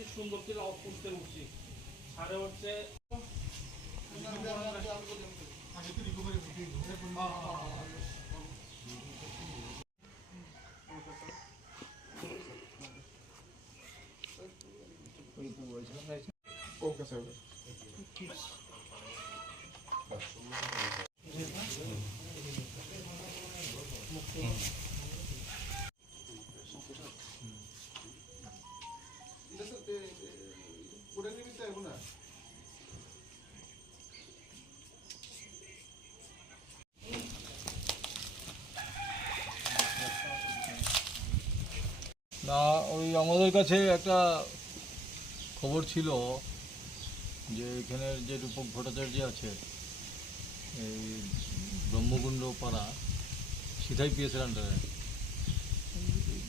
OC সুন্দরটিলা আউটপোস্টে উঠছি। সাড়ে হচ্ছে ওকে স্যার। না, ওই আমাদের কাছে একটা খবর ছিল যে এখানের যে রূপক ভট্টাচার্য আছে এই ব্রহ্মকুণ্ড পাড়া সিধাই পিএসের আন্ডারে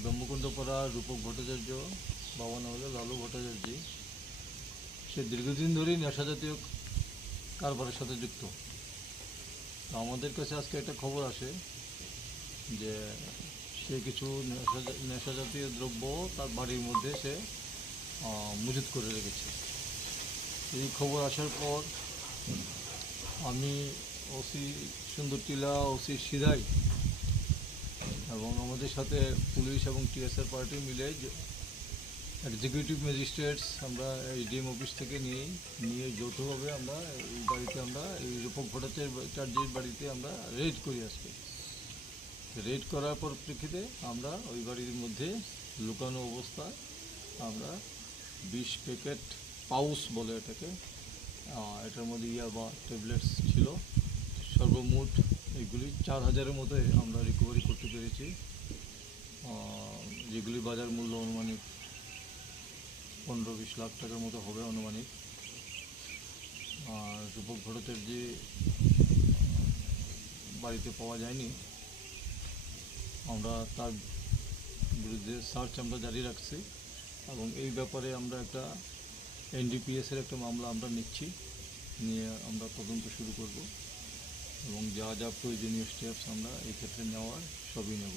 ব্রহ্মকুণ্ড পাড়া রূপক ভট্টাচার্য, বাবা নাম হলো লালু ভট্টাচার্য। সে দীর্ঘদিন ধরেই নেশা জাতীয় কারবারের সাথে যুক্ত। তো আমাদের কাছে আজকে একটা খবর আসে যে সে কিছু নেশা জাতীয় দ্রব্য তার বাড়ির মধ্যে সে মজুত করে রেখেছে। এই খবর আসার পর আমি ওসি সুন্দরটিলা, ওসি সিধাই এবং আমাদের সাথে পুলিশ এবং টিএসআর পার্টি মিলে এক্সিকিউটিভ ম্যাজিস্ট্রেটস আমরা এসডিএম অফিস থেকে নিয়ে যৌথভাবে আমরা এই বাড়িতে আমরা এই রূপক ভট্টাচার্যের বাড়িতে আমরা রেড করি। আজকে রেড করার পরিপ্রেক্ষিতে আমরা ওই বাড়ির মধ্যে লুকানো অবস্থায় আমরা 20 প্যাকেট পাউচ বলে এটাকে, এটার মধ্যে ইয়াবা ট্যাবলেটস ছিল। সর্বমোট এগুলি 4000-এর মতো আমরা রিকভারি করতে পেরেছি, যেগুলি বাজার মূল্য অনুমানিক 15-20 লাখ টাকার মতো হবে অনুমানিক। আর রূপক ভট্টাচার্য বাড়িতে পাওয়া যায়নি। আমরা তার বিরুদ্ধে সার্চ আমরা জারি রাখছি এবং এই ব্যাপারে আমরা একটা এনডিপিএসের একটা মামলা আমরা নিয়ে আমরা তদন্ত শুরু করব এবং যা যা প্রয়োজনীয় স্টেপস আমরা এই ক্ষেত্রে নেওয়ার সবই নেব।